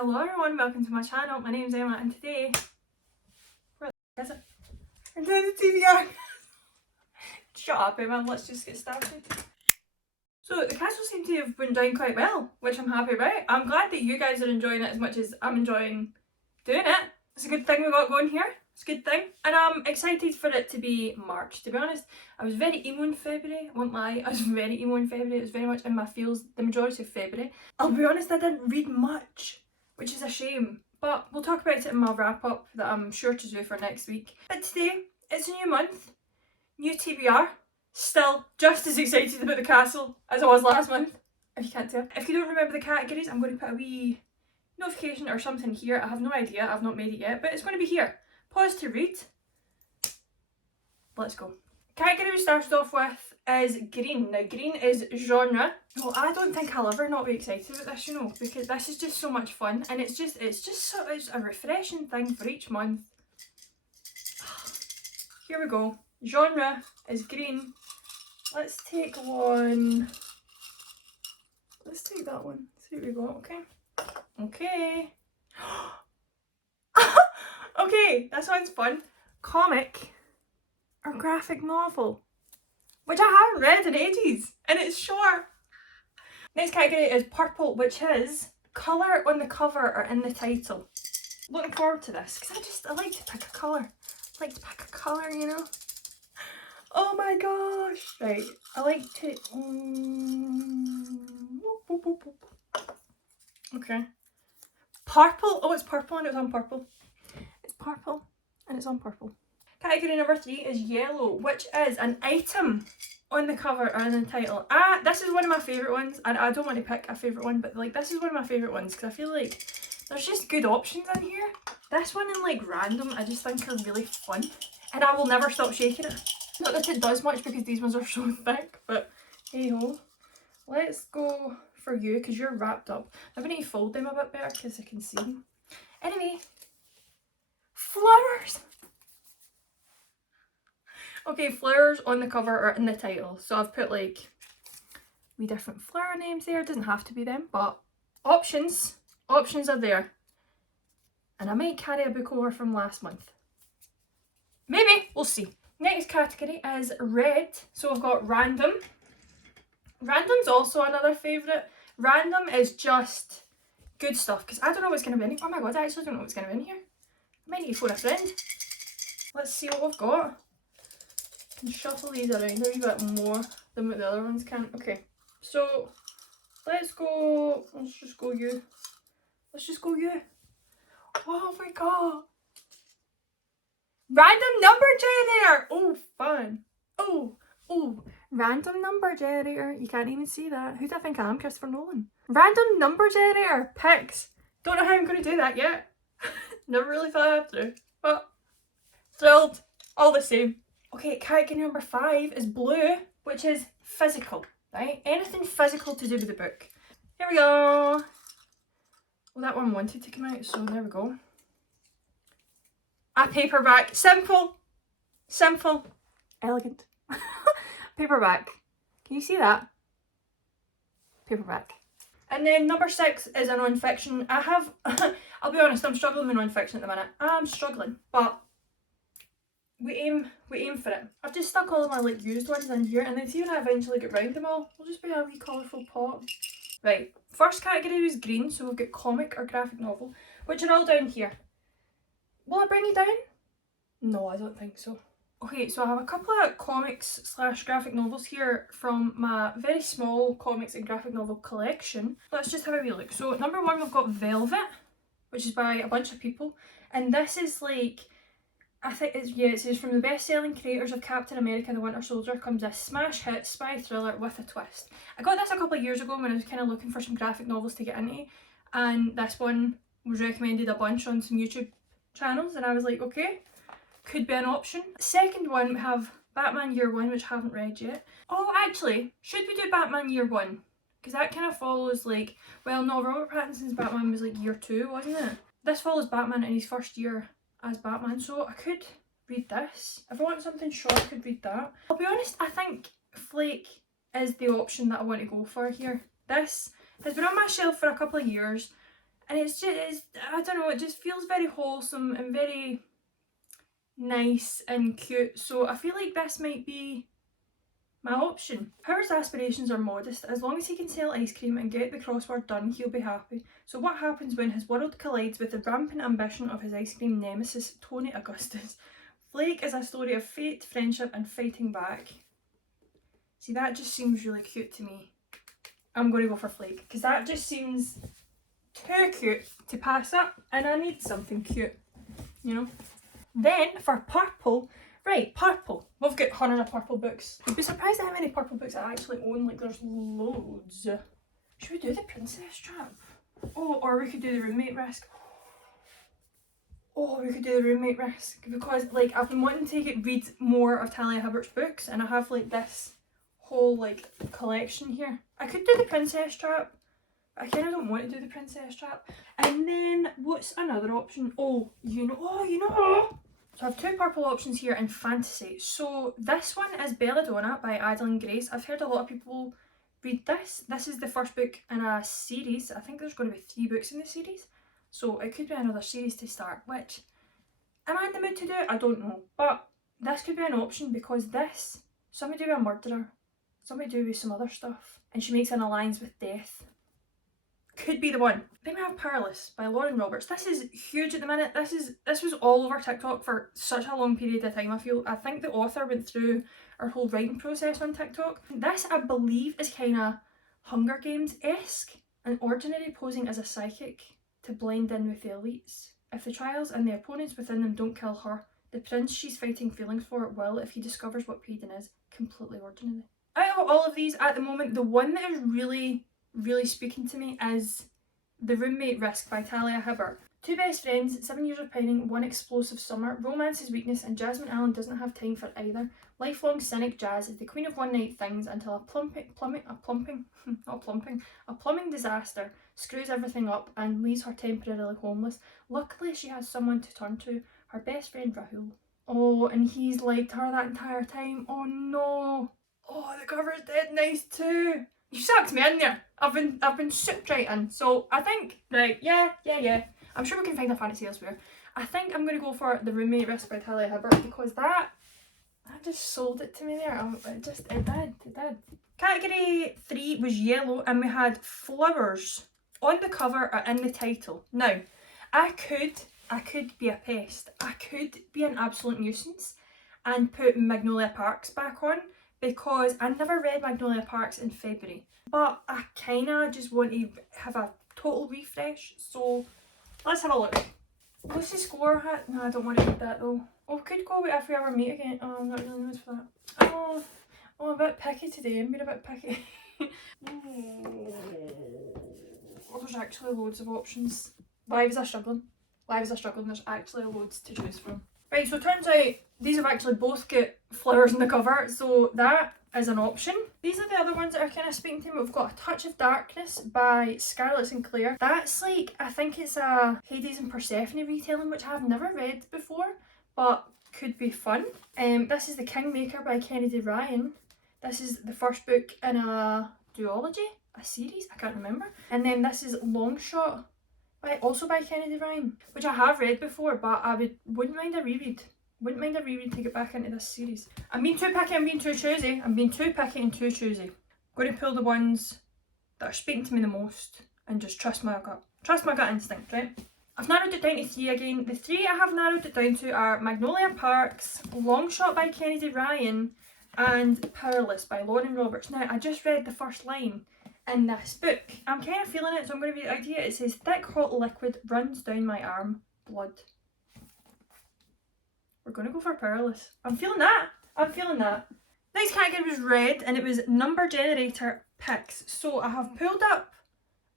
Hello everyone, welcome to my channel. My name's Emma and today, where the is it? I'm doing the TBR. Shut up Emma, let's just get started. So the castle seemed to have been doing quite well, which I'm happy about. I'm glad that you guys are enjoying it as much as I'm enjoying doing it. It's a good thing we got going here. It's a good thing. And I'm excited for it to be March. To be honest, I was very emo in February. I won't lie, I was very emo in February. It was very much in my feels the majority of February. I'll be honest, I didn't read much, which is a shame. But we'll talk about it in my wrap up that I'm sure to do for next week. But today, it's a new month, new TBR. Still just as excited about the castle as I was last month, if you can't tell. If you don't remember the categories, I'm going to put a wee notification or something here. I have no idea, I've not made it yet, but it's going to be here. Pause to read. Let's go. Category we started off with is green. Now green is genre. Well, I don't think I'll ever not be excited about this, you know, because this is just so much fun and it's a refreshing thing for each month. Here we go. Genre is green. Let's take one. Let's take that one. See what we got, okay? Okay. Okay, this one's fun. Comic or graphic novel, which I haven't read in ages, and it's short. Next category is purple, which is colour on the cover or in the title. Looking forward to this, because I like to pick a colour. I like to pick a colour, you know? Oh my gosh! Right, I like to... Okay. Purple. Oh, it's purple and it's on purple. It's purple and it's on purple. Category number 3 is yellow, which is an item on the cover or in the title. This is one of my favourite ones, and I don't want to pick a favourite one, but like this is one of my favourite ones because I feel like there's just good options in here. This one and like random, I just think are really fun, and I will never stop shaking it. Not that it does much because these ones are so thick, but hey ho. Let's go for you because you're wrapped up. I'm going to fold them a bit better because I can see them. Anyway, flowers. Okay, flowers on the cover or in the title. So I've put like wee different flower names there. It doesn't have to be them, but options are there. And I might carry a book over from last month. Maybe, we'll see. Next category is red. So I've got random. Random's also another favourite. Random is just good stuff because I don't know what's going to be in here. Oh my god, I actually don't know what's going to be in here. I might need to phone a friend. Let's see what we've got. I can shuffle these around a wee bit more than what the other ones can. Okay, so let's just go you. Let's just go you. Oh my god. Random number generator! Oh, fun. Oh, random number generator. You can't even see that. Who do I think I am? Christopher Nolan. Random number generator. Picks. Don't know how I'm going to do that yet. Never really thought I had to. But thrilled. All the same. Okay, category number 5 is blue, which is physical. Right? Anything physical to do with the book. Here we go. Well, that one wanted to come out, so there we go. A paperback. Simple. Elegant. Paperback. Can you see that? Paperback. And then number 6 is a non-fiction. I'll be honest, I'm struggling with non-fiction at the minute. I'm struggling, but we aim for it. I've just stuck all of my like used ones in here, and then see when I eventually get round them all, we'll just be a wee colourful pot. Right, first category was green, so we've got comic or graphic novel, which are all down here. Will I bring you down? No, I don't think so. Okay, so I have a couple of comics / graphic novels here from my very small comics and graphic novel collection. Let's just have a wee look. So number 1 we've got Velvet, which is by a bunch of people. And this is like, I think it's, yeah, it says from the best-selling creators of Captain America the Winter Soldier comes a smash hit spy thriller with a twist. I got this a couple of years ago when I was kind of looking for some graphic novels to get into. And this one was recommended a bunch on some YouTube channels and I was like, okay, could be an option. Second one, we have Batman Year One, which I haven't read yet. Oh, actually, should we do Batman Year One? Because that kind of follows like, well no, Robert Pattinson's Batman was like year 2, wasn't it? This follows Batman in his first year as Batman, so I could read this. If I want something short, I could read that. I'll be honest, I think Flake is the option that I want to go for here. This has been on my shelf for a couple of years. And it's just, I don't know, it just feels very wholesome and very nice and cute. So I feel like this might be my option. Howard's aspirations are modest. As long as he can sell ice cream and get the crossword done, he'll be happy. So what happens when his world collides with the rampant ambition of his ice cream nemesis, Tony Augustus? Flake is a story of fate, friendship and fighting back. See, that just seems really cute to me. I'm going to go for Flake because that just seems too cute to pass up, and I need something cute, you know. Then for purple, right, purple. We've got hundreds of purple books. You'd be surprised at how many purple books I actually own. Like, there's loads. Should we do the Princess Trap? Oh, or we could do the Roommate Risk. Oh, we could do the Roommate Risk because, like, I've been wanting to read more of Talia Hibbert's books, and I have like this whole like collection here. I could do the Princess Trap. I kind of don't want to do the Princess Trap. And then what's another option? Oh, you know. So I have two purple options here in fantasy. So this one is Belladonna by Adeline Grace. I've heard a lot of people read this. This is the first book in a series. I think there's going to be 3 books in the series. So it could be another series to start, which, am I in the mood to do? I don't know. But this could be an option because this, somebody do a murderer, somebody do with some other stuff, and she makes an alliance with death. Could be the one. Then we have Perilous by Lauren Roberts. This is huge at the minute. This was all over TikTok for such a long period of time, I feel. I think the author went through her whole writing process on TikTok. This, I believe, is kind of Hunger Games-esque. An ordinary posing as a psychic to blend in with the elites. If the trials and the opponents within them don't kill her, the prince she's fighting feelings for will, if he discovers what Payton is, completely ordinary. Out of all of these at the moment, the one that is really speaking to me is The Roommate Risk by Talia Hibbert. 2 best friends, 7 years of pining, 1 explosive summer, romance is weakness and Jasmine Allen doesn't have time for either. Lifelong cynic Jazz is the queen of one night things until a plumbing disaster screws everything up and leaves her temporarily homeless. Luckily she has someone to turn to, her best friend Rahul. Oh, and he's liked her that entire time. Oh no. Oh, the cover's dead nice too. You sucked me in there. I've been souped right in. So I think, right, yeah. I'm sure we can find a fantasy elsewhere. I think I'm going to go for The Roommate Risk by Talia Hibbert because that just sold it to me there. It did. Category 3 was yellow and we had flowers on the cover or in the title. Now, I could be a pest. I could be an absolute nuisance and put Magnolia Parks back on because I never read Magnolia Parks in February. But I kind of just want to have a total refresh. So let's have a look. What's the score? No, I don't want to read that though. Oh, we could go with If We Ever Meet Again. Oh, I'm not really nice for that. Oh, I'm a bit picky today. I'm being a bit picky. Oh, there's actually loads of options. Why was I struggling? There's actually loads to choose from. Right, so it turns out these have actually both got flowers in the cover, so that is an option. These are the other ones that are kind of speaking to me. We've got A Touch of Darkness by Scarlett Sinclair. That's like, I think it's a Hades and Persephone retelling, which I've never read before, but could be fun. This is The Kingmaker by Kennedy Ryan. This is the first book in a duology, a series, I can't remember. And then this is Longshot, also by Kennedy Ryan, which I have read before, but I wouldn't mind a reread. To get back into this series. I'm being too picky, I'm being too choosy. I'm going to pull the ones that are speaking to me the most and just trust my gut. Trust my gut instinct, right? I've narrowed it down to 3 again. The 3 I have narrowed it down to are Magnolia Parks, Longshot by Kennedy Ryan, and Powerless by Lauren Roberts. Now, I just read the first line in this book. I'm kind of feeling it, so I'm going to read the idea. It says, thick hot liquid runs down my arm, blood. We're going to go for Powerless. I'm feeling that. Next category was red and it was number generator picks. So I have pulled up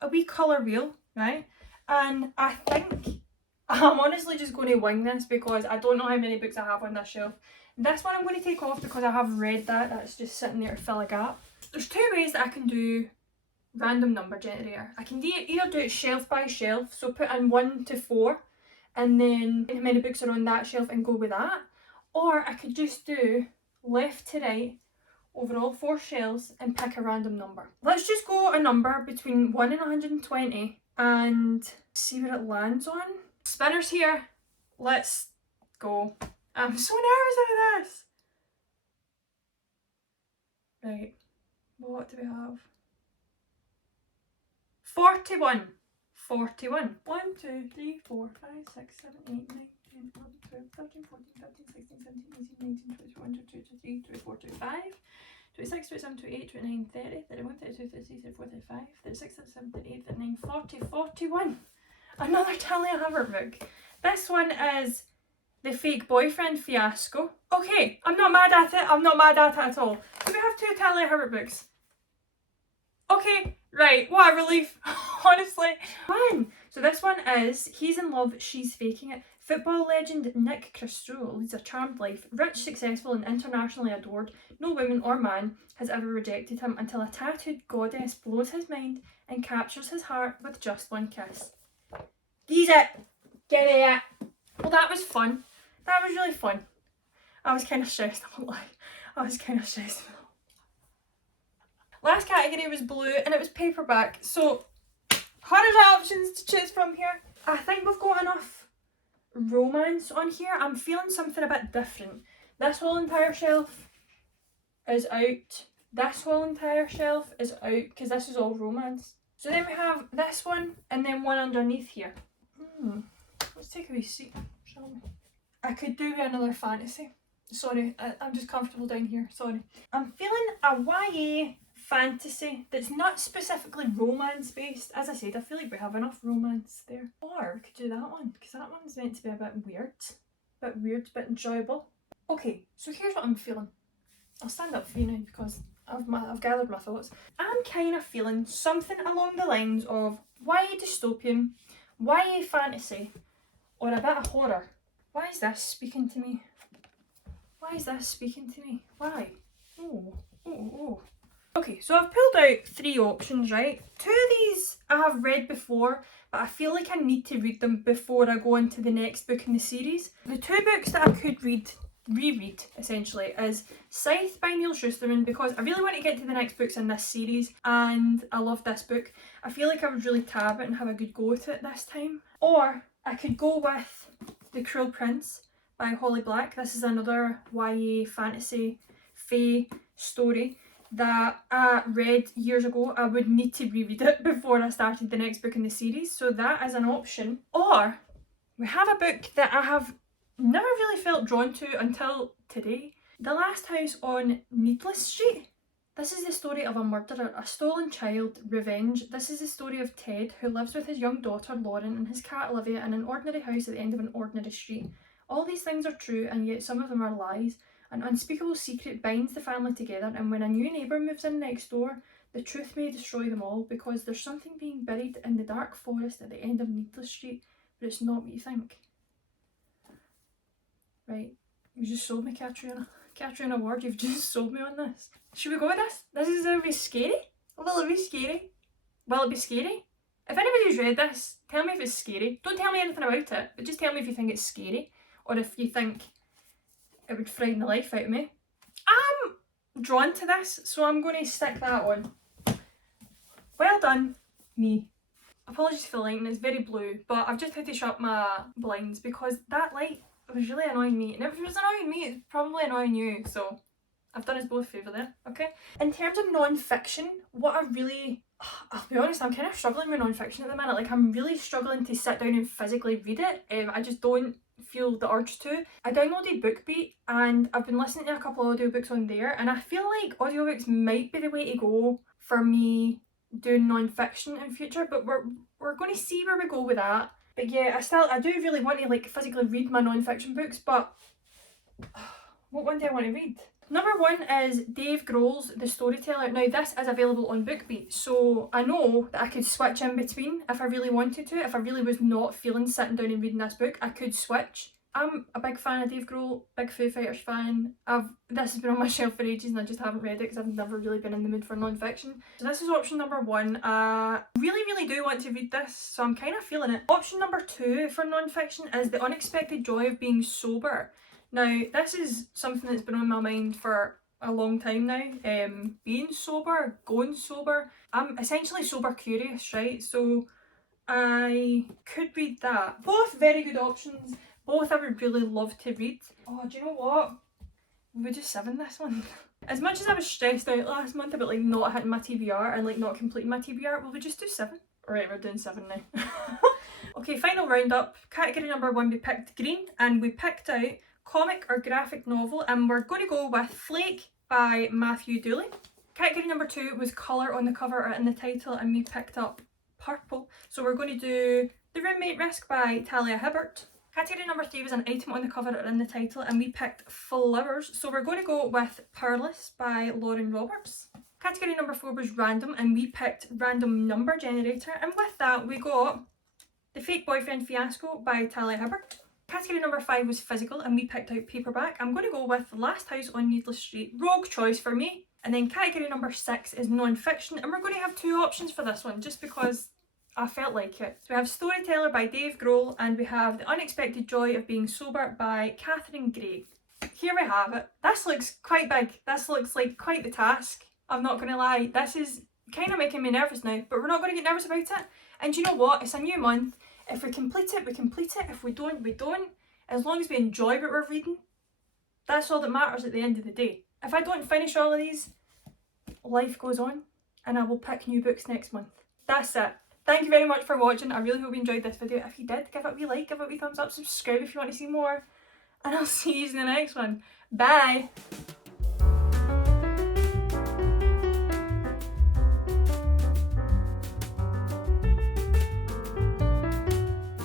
a wee colour wheel, right? And I think I'm honestly just going to wing this because I don't know how many books I have on this shelf. This one I'm going to take off because I have read that. That's just sitting there to fill a gap. There's 2 ways that I can do random number generator. I can either do it shelf by shelf, so put in 1 to 4 and then how many books are on that shelf and go with that. Or I could just do left to right over all 4 shelves and pick a random number. Let's just go a number between 1 and 120 and see where it lands on. Spinner's here. Let's go. I'm so nervous about this. Right, what do we have? 41. 41. 1, 2, 3, 4, 5, 6, 7, 8, 9, 10, 11, 12, 13, 14, 15, 16, 17, 18, 19, 20, 21, 22, 23, 24, 25, 26, 27, 28, 29, 30, 31, 32, 33, 34, 35, 36, 37, 38, 39, 40, 41. Another Talia Hibbert book. This one is The Fake Boyfriend Fiasco. Okay, I'm not mad at it. I'm not mad at it at all. Do we have 2 Talia Hibbert books? Okay, right, what a relief, honestly. Fun. So this one is He's in Love, She's Faking It. Football legend Nick Castro leads a charmed life, rich, successful and internationally adored. No woman or man has ever rejected him until a tattooed goddess blows his mind and captures his heart with just one kiss. Geez it! Get it! Well, that was fun. That was really fun. I was kind of stressed, I won't lie. I was kind of stressed. Last category was blue and it was paperback, so hundreds of options to choose from here. I think we've got enough romance on here. I'm feeling something a bit different. This whole entire shelf is out. This whole entire shelf is out because this is all romance. So then we have this one and then one underneath here. Let's take a wee seat, shall we? I could do another fantasy. Sorry, I'm just comfortable down here, sorry. I'm feeling a YA fantasy that's not specifically romance based. As I said, I feel like we have enough romance there. Or we could do that one, because that one's meant to be a bit weird. A bit enjoyable. Okay, so here's what I'm feeling. I'll stand up for you now because I've gathered my thoughts. I'm kind of feeling something along the lines of YA dystopian, YA fantasy, or a bit of horror. Why is this speaking to me? Why is this speaking to me? Why? Oh. Okay, so I've pulled out 3 options, right? 2 of these I have read before, but I feel like I need to read them before I go into the next book in the series. The 2 books that I could reread, essentially, is Scythe by Neil Shusterman, because I really want to get to the next books in this series, and I love this book. I feel like I would really tab it and have a good go at it this time. Or I could go with The Cruel Prince by Holly Black. This is another YA fantasy fae story that I read years ago. I would need to reread it before I started the next book in the series, so that is an option. Or we have a book that I have never really felt drawn to until today. The Last House on Needless Street. This is the story of a murderer, a stolen child, revenge. This is the story of Ted, who lives with his young daughter Lauren and his cat Olivia in an ordinary house at the end of an ordinary street. All these things are true, and yet some of them are lies. An unspeakable secret binds the family together, and when a new neighbour moves in next door, the truth may destroy them all, because there's something being buried in the dark forest at the end of Needless Street, but it's not what you think. Right, you just sold me, Katrina. Katrina Ward, you've just sold me on this. Should we go with this? This is going to be scary. Will it be scary? Will it be scary? If anybody's read this, tell me if it's scary. Don't tell me anything about it, but just tell me if you think it's scary, or if you think it would frighten the life out of me. I'm drawn to this, so I'm going to stick that on. Well done, me. Apologies for the lighting, it's very blue, but I've just had to shut my blinds because that light was really annoying me. And if it was annoying me, it's probably annoying you, so I've done us both a favour there, okay? In terms of non-fiction, what I really... I'll be honest, I'm kind of struggling with non-fiction at the minute. Like, I'm really struggling to sit down and physically read it. I just don't feel the urge to. I downloaded BookBeat and I've been listening to a couple of audiobooks on there, and I feel like audiobooks might be the way to go for me doing non-fiction in future, but we're going to see where we go with that. But yeah, I do really want to like physically read my non-fiction books, but what one do I want to read? Number 1 is Dave Grohl's The Storyteller. Now this is available on BookBeat, so I know that I could switch in between if I really wanted to. If I really was not feeling sitting down and reading this book, I could switch. I'm a big fan of Dave Grohl, big Foo Fighters fan. This has been on my shelf for ages and I just haven't read it because I've never really been in the mood for non-fiction. So this is option number 1. I really do want to read this, so I'm kind of feeling it. Option number 2 for non-fiction is The Unexpected Joy of Being Sober. Now, this is something that's been on my mind for a long time now. Being sober, going sober. I'm essentially sober curious, right? So I could read that. Both very good options. Both I would really love to read. Oh, do you know what? We would do 7 this one. As much as I was stressed out last month about like not hitting my TBR and like not completing my TBR, will we just do 7? Alright, we're doing 7 now. Okay, final roundup. Category number 1, we picked green, and we picked out comic or graphic novel, and we're going to go with Flake by Matthew Dooley. Category number 2 was colour on the cover or in the title, and we picked up purple. So we're going to do The Roommate Risk by Talia Hibbert. Category number 3 was an item on the cover or in the title, and we picked flowers. So we're going to go with Pearless by Lauren Roberts. Category number 4 was random, and we picked Random Number Generator, and with that we got The Fake Boyfriend Fiasco by Talia Hibbert. Category number 5 was physical, and we picked out paperback. I'm going to go with Last House on Needless Street. Rogue choice for me. And then category number 6 is non-fiction, and we're going to have 2 options for this one just because I felt like it. So we have Storyteller by Dave Grohl, and we have The Unexpected Joy of Being Sober by Catherine Gray. Here we have it. This looks quite big. This looks like quite the task. I'm not going to lie. This is kind of making me nervous now, but we're not going to get nervous about it. And you know what? It's a new month. If we complete it, we complete it. If we don't, we don't. As long as we enjoy what we're reading, that's all that matters at the end of the day. If I don't finish all of these, life goes on, and I will pick new books next month. That's it. Thank you very much for watching. I really hope you enjoyed this video. If you did, give it a wee like, give it a wee thumbs up, subscribe if you want to see more, and I'll see you in the next one. Bye!